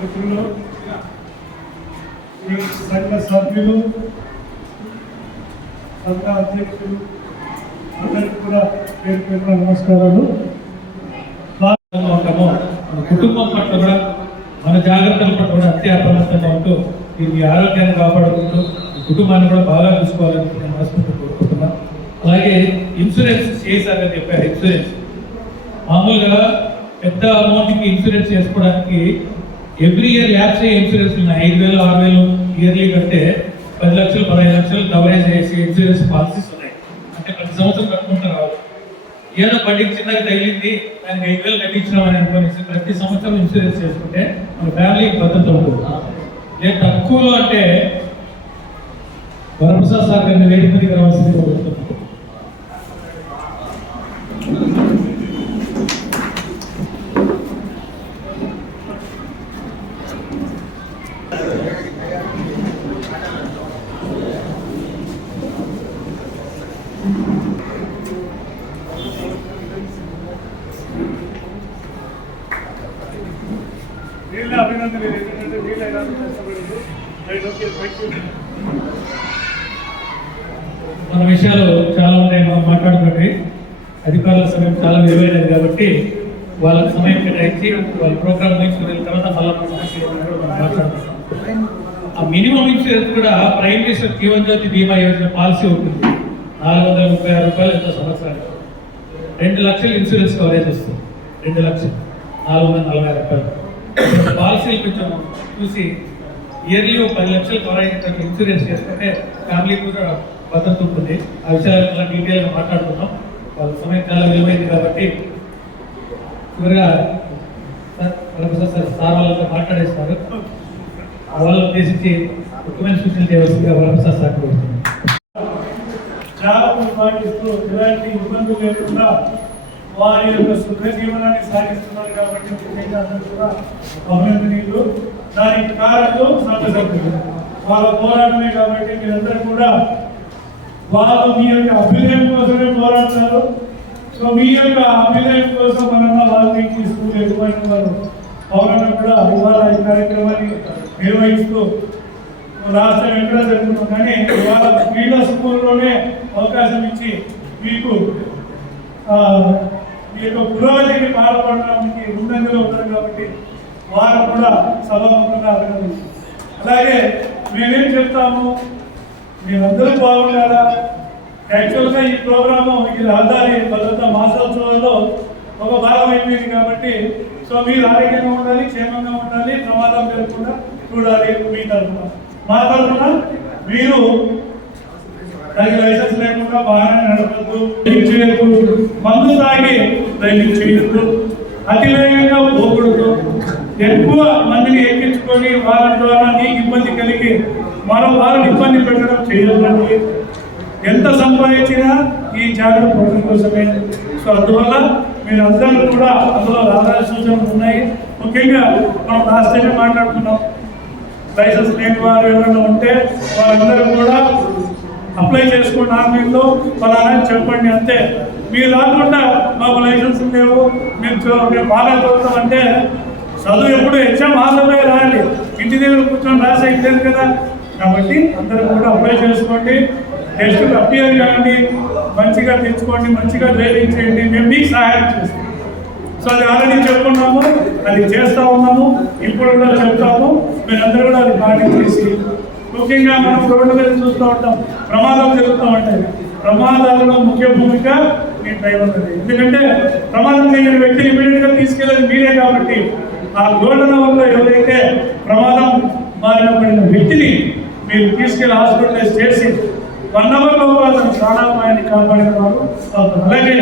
మిత్రులు ఈ సంఘ సభ్యులు సంఘ అధ్యక్షులు అందరికీ కూడా పేరు పేరు నమస్కారాలు. ఉంటాము. మన కుటుంబం పట్ల కూడా మన జాగ్రత్తల పట్ల కూడా అత్య అప్రమత్తంగా ఉంటూ ఈ మీ ఆరోగ్యాన్ని కాపాడుకుంటూ ఈ కుటుంబాన్ని కూడా బాగా చూసుకోవాలని నేను మనస్ఫూర్తి కోరుకుంటున్నా. అలాగే ఇన్సూరెన్స్ చేశారని చెప్పారు ఇన్సూరెన్స్. మామూలుగా పెద్ద అమౌంట్కి ఇన్సూరెన్స్ చేసుకోవడానికి ఎవ్రీ ఇయర్ ల్యాబ్స్ ఇన్సూరెన్స్ ఉన్నాయి? ఐదు వేలు ఆరు వేలు ఇయర్లీ కట్టే పది లక్షలు పదహైదు లక్షలు కవరేజ్ చేసే ఇన్సూరెన్స్ పాలసీస్ ఉన్నాయి. అంటే ప్రతి సంవత్సరం కట్టుకుంటారు వాళ్ళు ఏదో బండికి చిన్నగా తగిలింది దానికి ఐదు వేలు కట్టించినామని అనుకుని ప్రతి సంవత్సరం ఇన్సూరెన్స్ చేసుకుంటే మన ఫ్యామిలీకి భద్రత ఉంటుంది. లేదు తక్కువలో అంటే వరప్రసాద్ సార్ గారిని వేదిక మీదకి రావాల్సింది కోరుతున్నాను వీళ్ళ అభినందనలు ఎందుకంటే వీళ్ళ ఎలా కష్టపడింది రైట్ ఓకే థ్యాంక్ యూ మన విషయాలు చాలా ఉన్నాయి మనం మాట్లాడుకుంటే అధికారుల సమయం చాలా విలువైనది కాబట్టి వాళ్ళకి సమయం కేటాయించి వాళ్ళ ప్రోగ్రామ్ తీసుకున్న తర్వాత మళ్ళీ మన మనం ఆ మినిమం ఇన్సూరెన్స్ కూడా prime minister Jeevan Jyoti Bima Yojana policy ఉంటుంది. నాలుగు వందల ముప్పై ఆరు రూపాయలు ఎంతో సంవత్సరానికి. రెండు లక్షలు ఇన్సూరెన్స్ కవరేజ్ వస్తుంది. రెండు లక్షలు. నాలుగు వందల నలభై ఆరు రూపాయలు. పాలసీలు కొంచెం చూసి ఇయర్లీ ఒక పది లక్షలు కవరేజ్ ఇన్సూరెన్స్ చేసుకుంటే ఫ్యామిలీ కూడా భద్రత ఉంటుంది ఆ విషయాలు డీటెయిల్గా మాట్లాడుతున్నాం వాళ్ళ సమయం చాలా విలువైంది కాబట్టి చివరిగా సార్ ప్రొఫెసర్ సార్ సార్ వాళ్ళతో మాట్లాడేస్తారు వాళ్ళు వాళ్ళని ఉద్దేశించి ముఖ్యమైన సూచనలు చేయవలసిందిగా ప్రొఫెసర్ సార్ కోరుతున్నాను. చాలా పాటిస్తూ ఎలాంటి ఇబ్బందులు లేకుండా వారి యొక్క సుఖ జీవనాన్ని సాగిస్తున్నారు కాబట్టి ముఖ్యంగా అందరూ కూడా అభినందనీయులు. దానికి కారణం సంఘ సభ్యులు వాళ్ళ పోరాటమే కాబట్టి మీరందరూ కూడా వాళ్ళు మీ యొక్క అభ్యుదయం కోసమే పోరాడతారు. సో మీ యొక్క అభ్యుదయం కోసం మనన్న వాళ్ళని స్కూల్ ఎటువంటి వారు పౌరులను కూడా ఇవాళ ఈ కార్యక్రమాన్ని నిర్వహిస్తూ రాష్ట్రం ఎక్కడ జరుగుతున్నాం. కానీ ఇవాళ క్రీడా స్కూల్లోనే అవకాశం ఇచ్చి మీకు ఈ మీ యొక్క పురోగతిని పాల్పడడానికి ముందంజలో ఉన్నారు కాబట్టి వారు కూడా సభాముఖంగా అభినందించారు అలాగే మేమేం చెప్తాము? మీరందరూ బాగున్నారా? యాక్చువల్గా ఈ ప్రోగ్రాము ఈ రాజధాని భద్రత మాసోత్సవంలో ఒక భాగం అయిపోయింది కాబట్టి సో మీరు ఆరోగ్యంగా ఉండాలి క్షేమంగా ఉండాలి ప్రమాదం లేకుండా చూడాలి మీ తరఫున. మా తరఫున మీరు దానికి లైసెన్స్ లేకుండా వాహనం నడపద్దు చేయొద్దు మందు తాగి డ్రైవింగ్ చేయొద్దు అతి వేగంగా పోకూడదు. ఎక్కువ మందిని ఎక్కించుకొని వాళ్ళ ద్వారా నీకు ఇబ్బంది కలిగి మరో వాళ్ళని ఇబ్బంది పెట్టడం చేయొద్దండి. ఎంత సంపాదించినా ఈ జాగ్రత్త పడడం కోసమే. సో అందువల్ల మీరందరూ కూడా అందులో ఆధార సూచనలు ఉన్నాయి. ముఖ్యంగా మనం లాస్ట్ మాట్లాడుకున్నాం. లైసెన్స్ లేని వారు ఎవరైనా ఉంటే వాళ్ళందరూ కూడా అప్లై చేసుకోండి ఆన్లైన్లో. ఫలానా చెప్పండి అంతే. మీరు రాకుండా మాకు లైసెన్స్ లేవు. మేము మేము బాగా చదువుతామంటే చదువు ఎప్పుడు ఎగ్జామ్ హాల్లో ఇంటి దగ్గర కూర్చొని రాసే లేదు కదా? కాబట్టి అందరూ కూడా అప్లై చేసుకోండి. టెస్టులు అప్పియర్ కావండి మంచిగా తెచ్చుకోండి మంచిగా డ్రైవింగ్ చేయండి. మేము మీకు సహాయం చేస్తాం. సో అది ఆల్రెడీ చెప్పుకున్నాము అది చేస్తూ ఉన్నాము ఇప్పుడు కూడా చెప్తాము. మీరందరూ కూడా అది పాటించేసి. ముఖ్యంగా మనం రోడ్డు మీద చూస్తూ ఉంటాం ప్రమాదాలు జరుగుతూ ఉంటాయి. ప్రమాదాలలో ముఖ్య భూమిక మీ డ్రైవర్ ఎందుకంటే ప్రమాదం జరిగిన వ్యక్తిని ఇమీడియట్గా తీసుకెళ్ళేది మీరే కాబట్టి ఆ గోల్డెన్ ఎవరైతే ప్రమాదం బారిన పడిన వ్యక్తిని మీరు తీసుకెళ్ళి హాస్పిటలైజ్ చేసి వన్ అవర్ లోపల అతను ప్రాణాపాయాన్ని కాపాడిన వారు అవుతారు. అలాగే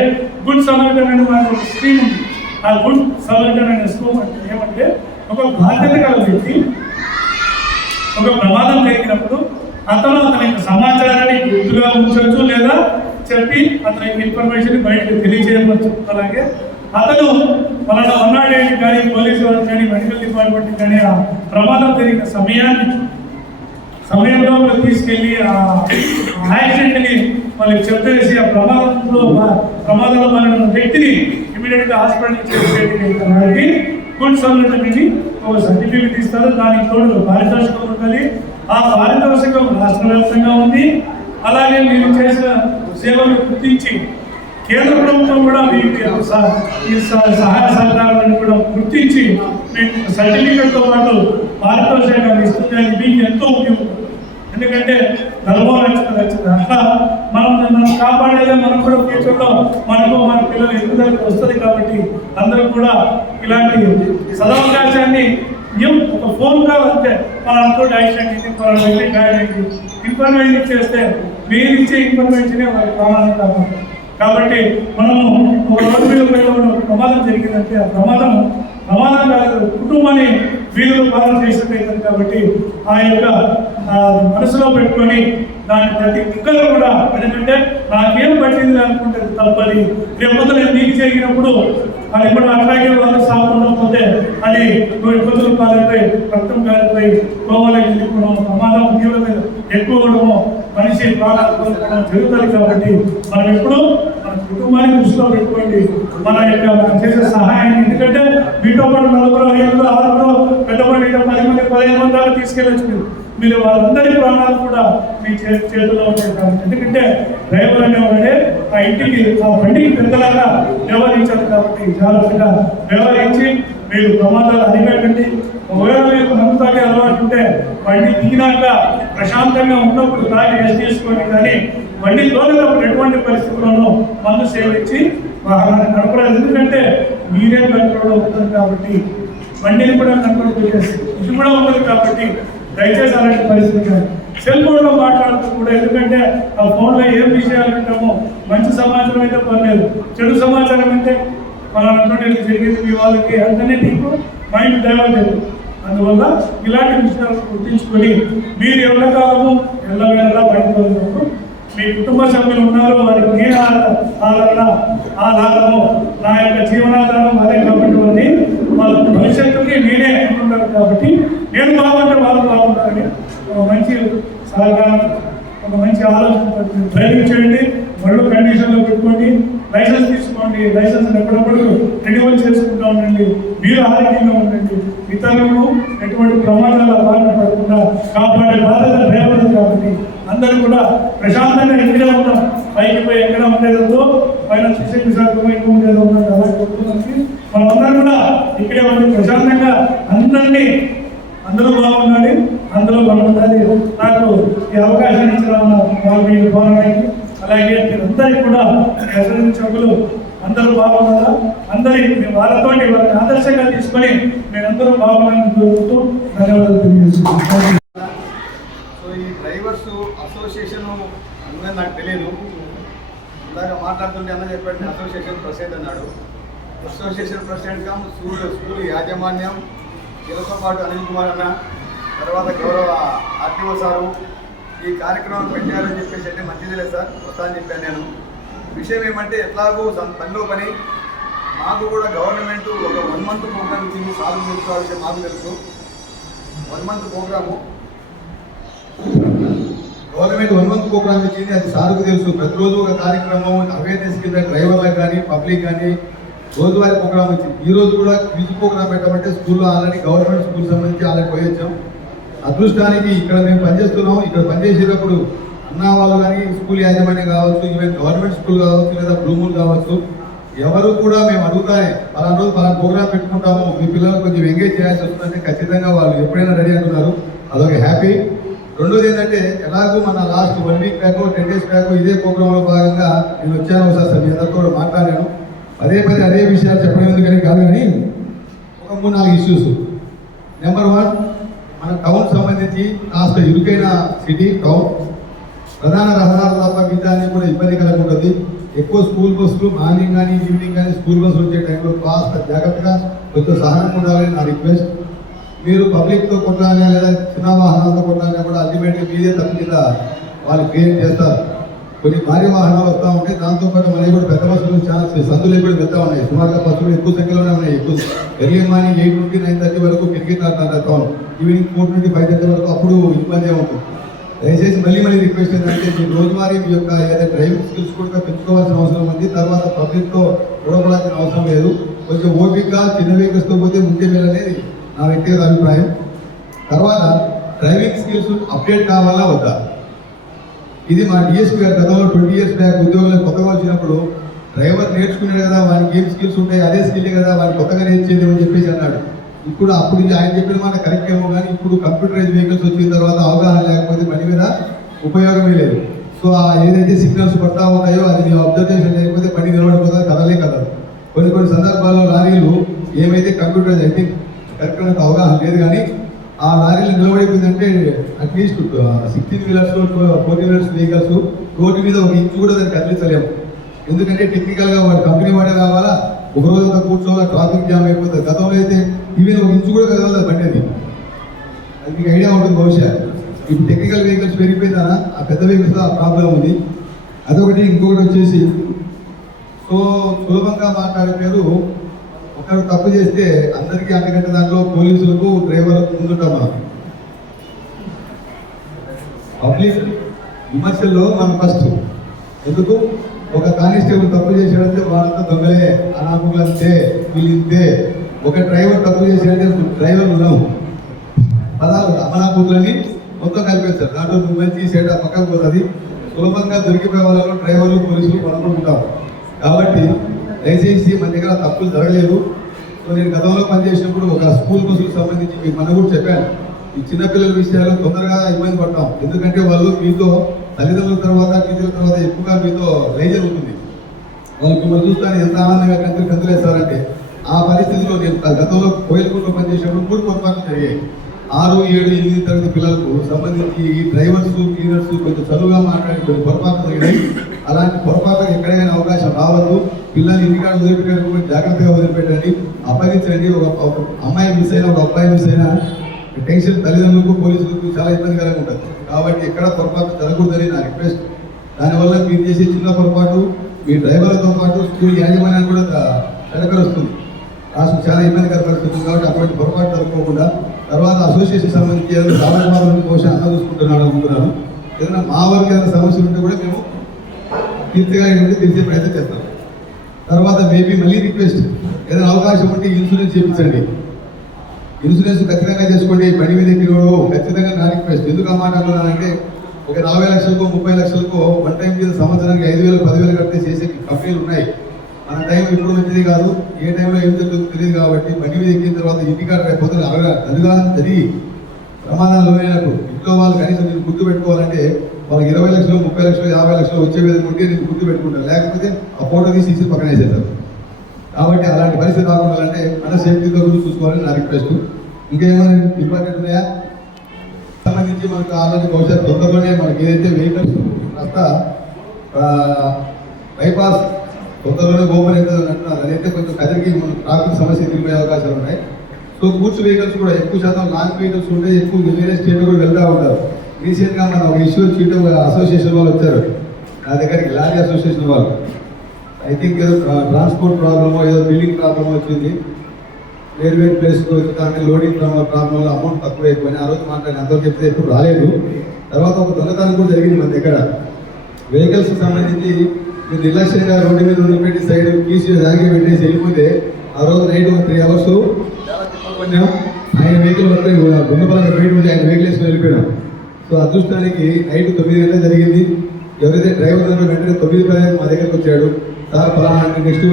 గుడ్ సమర్థమైన మన స్కీమ్ ఉంది ఆ గుడ్ సమర్థమైన స్కీమ్ అంటే ఏమంటే ఒక బాధ్యత గల వ్యక్తి ఒక ప్రమాదం జరిగినప్పుడు అతను అతని యొక్క సమాచారాన్ని గుర్తుగా ఉంచవచ్చు లేదా చెప్పి అతని యొక్క ఇన్ఫర్మేషన్ బయటకు తెలియజేయవచ్చు అలాగే అతను మన వన్ నాట్ ఎయిట్ కానీ పోలీసు వారికి కానీ మెడికల్ డిపార్ట్మెంట్ కానీ ఆ ప్రమాదం జరిగిన సమయాన్ని సమయంలో తీసుకెళ్ళి ఆ యాక్సిడెంట్ని వాళ్ళకి చెప్పేసి ఆ ప్రమాదంలో ప్రమాదంలో మన వ్యక్తిని ఇమీడియట్గా హాస్పిటల్ చేసేది గుడ్ సొల్యూషన్ ఒక సర్టిఫికేట్ ఇస్తారు. దానికి తోడు పారితోషికం ఉంటుంది. ఆ పారితోషికం రాష్ట్ర వ్యాప్తంగా ఉంది. అలాగే మీరు చేసిన సేవలు గుర్తించి కేంద్ర ప్రభుత్వం కూడా మీకు ఈ సహాయ సహకారాలను కూడా గుర్తించి మీకు సర్టిఫికెట్తో పాటు పారితోషికాన్ని ఇస్తుంది అది మీకు ఎంతో ఉపయోగం. ఎందుకంటే నలభై లక్షల లక్షలు అట్లా మనం మనం కాపాడేదే మనం కూడా ఫ్యూచర్లో మనకు మన పిల్లలు ఎదుగుదలకు వస్తుంది కాబట్టి అందరూ కూడా ఇలాంటి సదవకాశాన్ని ఏం ఒక ఫోన్ కాల్ అంతే మన అంకోటి యాక్సిడెంట్ ఇది ఇన్ఫర్మేషన్ చేస్తే మీరు ఇచ్చే ఇన్ఫర్మేషనే వారి ప్రామాణిక కాపాడు కాబట్టి మనము ఒక రోడ్డు మీద పోయినప్పుడు ఒక ప్రమాదం జరిగిందంటే ఆ ప్రమాదం ప్రమాదం కాదు కుటుంబాన్ని వీధులు పాలన చేసినట్టు కాబట్టి ఆ యొక్క మనసులో పెట్టుకొని దాని ప్రతి ఒక్కరు కూడా ఎందుకంటే నాకేం పట్టింది అనుకుంటే తప్పది. రేపొద్దు నేను నీకు జరిగినప్పుడు అది కూడా అట్లాగే వాళ్ళు సాకుండా అది నువ్వు ఇబ్బందులు కాలిపోయి రక్తం కాలిపోయి కోవాలకి వెళ్ళిపోవడం ప్రమాదం తీవ్రత ఎక్కువ ప్రాణాలు కోల్పోవడం జరుగుతుంది కాబట్టి మనం ఎప్పుడు మన కుటుంబాన్ని దృష్టిలో పెట్టుకోండి. మన యొక్క మనం చేసే సహాయాన్ని. ఎందుకంటే మీతో పాటు నలుగురు ఐదుగురు ఆరుగురు పెద్దవాడి పది మంది పదిహేను మంది దాకా తీసుకెళ్ళచ్చు మీరు. మీరు వాళ్ళందరి ప్రాణాలు కూడా మీ చే చేతిలో ఉంటాయి కాబట్టి. ఎందుకంటే డ్రైవర్ అనేవాడే ఆ ఇంటికి ఆ బండికి పెద్దలాగా వ్యవహరించాలి కాబట్టి జాగ్రత్తగా వ్యవహరించి మీరు ప్రమాదాలు అరిగేటండి ఒకవేళ మీకు మందు తాగే అలవాటు ఉంటే బండి దిగినాక ప్రశాంతంగా ఉన్నప్పుడు తాగి రెస్ట్ చేసుకోండి కానీ బండి తోలినప్పుడు ఎటువంటి పరిస్థితుల్లోనూ మందు సేవించి వాహనాన్ని నడపలేదు ఎందుకంటే మీరే కంట్రోల్లో ఉంటుంది కాబట్టి బండిని కూడా కంట్రోల్ చేసేసి ఇది కూడా ఉంటుంది కాబట్టి దయచేసి అలాంటి పరిస్థితి కాదు. సెల్ ఫోన్లో మాట్లాడుతూ కూడా ఎందుకంటే ఆ ఫోన్లో ఏం విషయాలు వింటామో మంచి సమాచారం అయితే పర్లేదు. చెడు సమాచారం అంటే మన అటువంటి జరిగేది మీ వాళ్ళకి అంతనే నీకు మైండ్ డైవర్ట్ లేదు అందువల్ల ఇలాంటి విషయాలను గుర్తించుకొని మీరు ఎవరి కాలము ఎల్లవేళలా పడిపోతున్నప్పుడు మీ కుటుంబ సభ్యులు ఉన్నారు వారికి నేను ఆధార- ఆదరణ ఆధారము నా యొక్క జీవనాధారం అదే కాబట్టి ఉంది. వాళ్ళ భవిష్యత్తుకి నేనే అనుకుంటాను కాబట్టి నేను బాగుంటే వాళ్ళు బాగుంటారని ఒక మంచి సహకారం ఒక మంచి ఆలోచన డ్రైవింగ్ చేయండి. మళ్ళీ కండిషన్లో పెట్టుకోండి. లైసెన్స్ తీసుకోండి. లైసెన్స్ ఎప్పటికప్పుడు రెన్యువల్ చేసుకుంటూ ఉండండి. మీరు ఆరోగ్యంగా ఉండండి. ఇతరులకు ఎటువంటి ప్రమాదాల బారిన పడకుండా కాపాడే బాధ్యత డ్రైవర్ కాబట్టి అందరూ కూడా ప్రశాంతంగా ఇక్కడే ఉన్నాం. పైకి పోయి ఎక్కడ ఉండేదో పైన సుశీల్ విశాఖ ఉండేదో ఉన్నది అలా చెప్తున్నది మనం అందరం కూడా ఇక్కడే ఉండి ప్రశాంతంగా అందరినీ అందరూ బాగుండాలి అందరూ బాగుండాలి. నాకు ఈ అవకాశం ఇచ్చిన వాళ్ళు వాళ్ళ అలాగే మీరందరికీ కూడా ప్రజల సభ్యులు అందరూ బాగున్నారా? అందరి వాళ్ళతో వాళ్ళని ఆదర్శంగా తీసుకొని మీరందరూ బాగున్నారని కోరుతూ ధన్యవాదాలు తెలియజేస్తున్నాను. సో ఈ డ్రైవర్స్ అసోసియేషన్ అందుకని నాకు తెలియదు ఇందాక మాట్లాడుతుంటే అన్న చెప్పండి అసోసియేషన్ ప్రెసిడెంట్ అన్నాడు. Association president cum school school యాజమాన్యం వీళ్ళతో పాటు అనిల్ కుమార్ అన్న తర్వాత గౌరవ ఆర్టీఓ సారు. ఈ కార్యక్రమం పెట్టారని చెప్పేసి అంటే మంచిదిలే సార్ వస్తా అని చెప్పాను నేను. విషయం ఏమంటే ఎట్లాగో పనిలో పని. మాకు కూడా గవర్నమెంట్ ఒక వన్ మంత్ ప్రోగ్రామ్ ఇచ్చింది. సాగు తెలుసుకోవాల్సి మాకు తెలుసు. One month programme government one month programme ఇచ్చింది. అది సార్కు తెలుసు. ప్రతిరోజు ఒక కార్యక్రమం అవేర్నెస్ కింద డ్రైవర్లకు కానీ పబ్లిక్ కానీ రోజువారీ ప్రోగ్రామ్ వచ్చింది ఈ రోజు కూడా క్విజ్ ప్రోగ్రామ్ పెట్టమంటే స్కూల్లో ఆల్రెడీ గవర్నమెంట్ స్కూల్ సంబంధించి ఆల్రెడీ పోయొచ్చాం. అదృష్టానికి ఇక్కడ మేము పనిచేస్తున్నాం. ఇక్కడ పనిచేసేటప్పుడు ఉన్న వాళ్ళు కానీ స్కూల్ యాజమాన్యం కావచ్చు ఈవెన్ గవర్నమెంట్ స్కూల్ కావచ్చు లేదా బ్లూమూల్ కావచ్చు ఎవరు కూడా మేము అడుగుతానే పలానా రోజు పలానా ప్రోగ్రామ్ పెట్టుకుంటాము మీ పిల్లలు కొంచెం ఎంగేజ్ చేయాల్సి వస్తుందంటే ఖచ్చితంగా వాళ్ళు ఎప్పుడైనా రెడీ అంటున్నారు. అదొక హ్యాపీ రెండోది ఏంటంటే ఎలాగో మన last one week back ten days back ఇదే ప్రోగ్రాంలో భాగంగా నేను వచ్చాను ఒకసారి సార్ మీ అందరితో కూడా మాట్లాడాను. అదే పదే అదే విషయాలు చెప్పడం ఎందుకని కాదు కానీ ఒక మూడు నాలుగు ఇష్యూస్ నెంబర్ వన్ మన టౌన్ సంబంధించి కాస్త ఇరుకైన సిటీ టౌన్ ప్రధాన రహదారులు తప్ప మిగతా కూడా ఇబ్బంది కలగకూడదు. ఎక్కువ స్కూల్ బస్సులు మార్నింగ్ కానీ ఈవినింగ్ కానీ స్కూల్ బస్సులు వచ్చే టైంలో కాస్త జాగ్రత్తగా కొంచెం సహనం ఉండాలని నా రిక్వెస్ట్. మీరు పబ్లిక్తో కొట్టాలి లేదా చిన్న వాహనాలతో కొట్టాలి కూడా అల్టిమేట్గా మీదే తప్పు కింద వాళ్ళు క్రియేట్ చేస్తారు. కొన్ని భారీ వాహనాలు వస్తూ ఉంటాయి. దాంతోపాటు మనకి కూడా పెద్ద బస్సులు చాలా సందులు కూడా పెద్ద ఉన్నాయి. సుమారుగా బస్సులు ఎక్కువ సంఖ్యలోనే ఉన్నాయి. ఎక్కువ ఎర్లీ మార్నింగ్ ఎయిట్ నుండి నైన్ థర్టీ వరకు క్రికెట్ ఆడుతున్నారు ఈవినింగ్ ఫోర్ నుండి ఫైవ్ థర్టీ వరకు అప్పుడు ఇబ్బంది ఉంటుంది దయచేసి మళ్ళీ మళ్ళీ రిక్వెస్ట్ ఏంటంటే మీ రోజువారీ మీ యొక్క ఏదైతే డ్రైవింగ్ స్కిల్స్ కూడా పెంచుకోవాల్సిన అవసరం ఉంది. తర్వాత పబ్లిక్తో గొడవపడాల్సిన అవసరం లేదు. కొంచెం ఓపికగా చిన్న వెహికల్స్తో పోతే ముందే మేలు నా వ్యక్తిగత అభిప్రాయం. తర్వాత డ్రైవింగ్ స్కిల్స్ అప్డేట్ కావాలా వద్దా? ఇది మా డిఎస్పీ గారు గతంలో ట్వంటీ ఇయర్స్ బ్యాక్ ఉద్యోగంలో కొత్తగా వచ్చినప్పుడు డ్రైవర్ నేర్చుకున్నాడు కదా వానికి ఏం స్కిల్స్ ఉంటాయి అదే స్కిల్ కదా వాడిని కొత్తగా నేర్చేది అని చెప్పేసి అన్నాడు. ఇప్పుడు అప్పుడు ఆయన చెప్పిన మాట కరెక్ట్ ఏమో కానీ ఇప్పుడు కంప్యూటరైజ్ వెహికల్స్ వచ్చిన తర్వాత అవగాహన లేకపోతే పని మీద ఉపయోగమే లేదు. సో ఆ ఏదైతే సిగ్నల్స్ పడతా ఉంటాయో అది నీ అబ్జర్వేషన్ లేకపోతే పని నిలబడిపోతుంది కదలే కదా. కొన్ని కొన్ని సందర్భాల్లో లారీలు ఏమైతే కంప్యూటరైజ్ అయితే కరెక్ట్ అవగాహన లేదు కానీ ఆ లారీలు నిలబడిపోయిందంటే at least sixteen wheelers fourteen wheelers vehicles road మీద ఒక ఇంచు కూడా దాన్ని కదిలించలేము. ఎందుకంటే టెక్నికల్గా వాడు కంపెనీ వాడే రావాలా ఒక రోజు అంతా ట్రాఫిక్ జామ్ అయిపోతుంది గతంలో అయితే ఈవెన్ ఒక ఇంచు కూడా కదలదు బండి అది. అది మీకు ఐడియా ఉంటుంది బహుశా. ఇప్పుడు టెక్నికల్ వెహికల్స్ పెరిగిపోయిందా ఆ పెద్ద వెహికల్స్ ఆ ప్రాబ్లం ఉంది. అదొకటి ఇంకొకటి వచ్చేసి సో సులభంగా మాట్లాడే పేరు ఒకరు తప్పు చేస్తే అందరికీ అంతకంటే దాంట్లో పోలీసులకు డ్రైవర్లకు ముందుంటాం మనం. పబ్లిక్ విమర్శల్లో మనం ఫస్ట్ ఎందుకు? ఒక కానిస్టేబుల్ తప్పు చేశాడంటే వాళ్ళంతా దొంగలే అనామకులు అంతే వీళ్ళు ఇంతే ఒక డ్రైవర్ తప్పు చేశాడంటే డ్రైవర్ ఉన్నాం. పదాలు అమనాభూతులని మొత్తం కలిపేస్తారు. దాంట్లో నువ్వు మంచి సేట పక్కకు పోతుంది. సులభంగా దొరికిపోయే వాళ్ళలో డ్రైవర్లు పోలీసులు పనుకుంటాం కాబట్టి దయచేసి మన దగ్గర తప్పులు జరగలేదు. సో నేను గతంలో పనిచేసినప్పుడు ఒక స్కూల్ బస్సులకు సంబంధించి మన కూడా చెప్పాను. ఈ చిన్నపిల్లల విషయాలు తొందరగా ఇబ్బంది పడతాం. ఎందుకంటే వాళ్ళు మీతో తల్లిదండ్రుల తర్వాత టీచర్ల తర్వాత ఎక్కువగా మీతో లైజర్ ఉంటుంది. వాళ్ళు మిమ్మల్ని చూస్తాను ఎంత ఆనందంగా కంతులు కంతులేస్తారంటే ఆ పరిస్థితిలో నేను గతంలో కోయిలకుంటలో పనిచేసినప్పుడు మూడు పొరపాట్లు జరిగాయి. ఆరు ఏడు ఎనిమిది తరగతి పిల్లలకు సంబంధించి ఈ డ్రైవర్స్ క్లీనర్స్ కొంచెం చదువుగా మాట్లాడి కొన్ని పొరపాట్లు జరిగినాయి. అలాంటి పొరపాట్లకు ఎక్కడైనా అవకాశం రావద్దు. పిల్లల్ని ఇంటికాడ వదిలిపెట్టడానికి జాగ్రత్తగా వదిలిపెట్టండి. అప్పగించండి. ఒక అమ్మాయి మిస్ అయినా ఒక అబ్బాయి మిస్ అయినా టెన్షన్ తల్లిదండ్రులకు పోలీసులకు చాలా ఇబ్బందికరంగా ఉంటుంది. కాబట్టి ఎక్కడ పొరపాటు జరగకూడదని నా రిక్వెస్ట్. దానివల్ల మీరు చేసే చిన్న పొరపాటు మీ డ్రైవర్లతో పాటు స్కూల్ యాజమాన్యాన్ని కూడా తడకలు వస్తుంది. రాష్ట్రం చాలా ఇబ్బందికర పరిస్థితి కాబట్టి అటువంటి పొరపాటు జరగకోకుండా తర్వాత అసోసియేషన్ సంబంధించి ఏదైనా సామాజిక బహుశా అన్న చూసుకుంటున్నాను అనుకుంటున్నాను. ఏదైనా మా వారికి ఏదైనా సమస్యలు ఉంటే కూడా మేము పూర్తిగా ఉంటే తీర్చే ప్రయత్నం చేస్తాం. తర్వాత మేబీ మళ్ళీ రిక్వెస్ట్. ఏదైనా అవకాశం ఉంటే ఇన్సూరెన్స్ చేయించండి. ఇన్సూరెన్స్ ఖచ్చితంగా చేసుకోండి. బండి మీద ఎక్కినోడు ఖచ్చితంగా నా రిక్వెస్ట్ ఎందుకు ఆ ఒక నలభై లక్షలకు ముప్పై లక్షలకు వన్ టైం మీద సంవత్సరానికి ఐదు వేలు పదివేలు కడితే చేసే కంపెనీలు ఉన్నాయి. మన టైం ఇప్పుడు మంచిది కాదు. ఏ టైంలో ఏం జరుగుతుందో తెలియదు కాబట్టి బండి మీద ఎక్కిన తర్వాత ఇంటికాడ రేపు పొద్దున అరగా తల్లిగా జరిగి ప్రమాదాలు లోనైనప్పుడు ఇంట్లో వాళ్ళు కనీసం నేను గుర్తు పెట్టుకోవాలంటే వాళ్ళకి ఇరవై లక్షలు ముప్పై లక్షలు యాభై లక్షలు వచ్చే విధంగా ఉంటే నేను గుర్తు పెట్టుకుంటాను. లేకపోతే ఆ ఫోటో తీసి తీసి పక్కన వేసేస్తారు కాబట్టి అలాంటి పరిస్థితి రాకుండాలంటే మన సేఫ్టీతో గురించి చూసుకోవాలని నా రిక్వెస్ట్. ఇంకేమైనా ఇంపార్టెంట్ ఉన్నాయా? సంబంధించి మనకు ఆల్రెడీ బహుశా తొందరలోనే మనకి ఏదైతే వెహికల్స్ కాస్త బైపాస్ తొందరలోనే ఓపెన్ అవుతుంది అంటున్నారు. అదైతే కొంచెం కదిరికి మన ట్రాఫిక్ సమస్య ఎదుర్కొనే అవకాశాలు ఉన్నాయి. సో గూడ్స్ వెహికల్స్ కూడా ఎక్కువ శాతం లాంగ్ వెహికల్స్ ఉంటే ఎక్కువ వేరే స్టేట్ కూడా వెళ్తూ ఉంటారు. రీసెంట్గా మన ఒక ఇష్యూ చీటం అసోసియేషన్ వాళ్ళు వచ్చారు. నా దగ్గరికి లారీ అసోసియేషన్ వాళ్ళు. ఐ థింక్ ఏదో ట్రాన్స్పోర్ట్ ప్రాబ్లమో ఏదో బిల్డింగ్ ప్రాబ్లమ్ వచ్చింది. వేరు వేరు ప్లేస్కి వచ్చి లోడింగ్ ప్రాబ్లంలో అమౌంట్ తక్కువ అయిపోయింది ఆ రోజు మాట్లాడిన అందరూ చెప్తే ఎప్పుడు రాలేదు. తర్వాత ఒక దొంగతనం కూడా జరిగింది మన దగ్గర. వెహికల్స్ సంబంధించి మీరు నిర్లక్ష్యంగా రోడ్డు మీద వదిలిపెట్టి సైడ్ కీసి దాగి పెట్టేసి వెళ్ళిపోతే ఆ రోజు నైట్ ఒక త్రీ అవర్స్ కొంచెం ఆయన వెహికల్ వస్తే గుండపలంగా బయట ఉంటే ఆయన వెహికల్ వేసుకుని వెళ్ళిపోయాం సో అదృష్టానికి నైట్ తొమ్మిది గంటల జరిగింది. ఎవరైతే డ్రైవర్ ఉన్నారో వెంటనే తొమ్మిది పదిహేను మా దగ్గరకు వచ్చాడు. సార్ నెక్స్ట్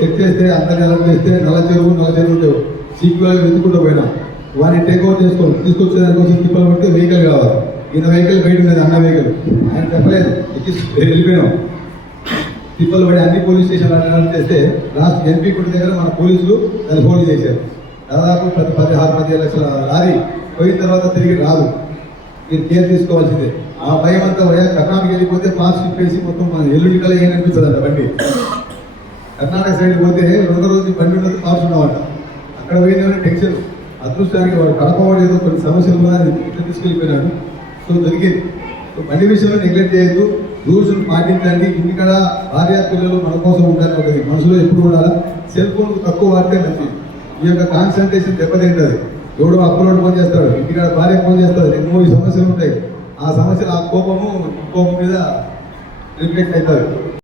చెక్ చేస్తే అందరిని అలా చేస్తే నల్ల చెరువు నల్ల చెరువు ఉంటావు సీక్వెల్ వెతుకుంటూ పోయినా. వాడిని టేక్ ఓవర్ చేసుకోండి తీసుకొచ్చే దానికోసం తిప్పలు పెట్టి వెహికల్ కావాలి. ఈయన వెహికల్ బయట ఉన్నది అన్న వెహికల్. ఆయన చెప్పలేదు. ఎక్కి వెళ్ళిపోయినాం. తిప్పలు పడి అన్ని పోలీస్ స్టేషన్లు అటెండ్ చేస్తే లాస్ట్ ఎంపీ కుడి దగ్గర మన పోలీసులు దాన్ని ఫోన్ చేశారు. దాదాపు పది పదిహారు పదిహేను లక్షల లారీ పోయిన తర్వాత తిరిగి రాదు. మీరు కేర్ తీసుకోవాల్సిందే. ఆ భయం అంతా కర్ణాటక వెళ్ళిపోతే పాస్ వేసి మొత్తం మన ఎల్లుండి కల ఏం అనిపిస్తుంది అంట బండి. కర్ణాటక సైడ్ పోతే రోజు రోజు బండి ఉండదు పాస్ ఉండవంట అక్కడ పోయిందని టెన్షన్. అదృష్టానికి వాడు కడపవాడు ఏదో కొన్ని సమస్యలు ఉన్నాయి ఇట్లా తీసుకెళ్ళిపోయినాడు. సో దొరికింది. సో బండి విషయంలో నెగ్లెక్ట్ చేయొద్దు. రూల్స్ పాటించండి. ఇంటికాడ భార్య పిల్లలు మన కోసం ఉండాలి. ఒకటి మనసులో ఎప్పుడు ఉండాలా? సెల్ ఫోన్ తక్కువ వాడితే మంచిది. ఈ యొక్క కాన్సన్ట్రేషన్ దెబ్బతింటుంది. ఎవడో అప్లోడ్ ఫోన్ చేస్తాడు. ఇంటికాడ భార్య ఫోన్ చేస్తాడు. ఎన్నో సమస్యలు ఉంటాయి. ఆ సమస్యలు ఆ కోపము కోపం మీద రిఫ్లెక్ట్ అవుతుంది.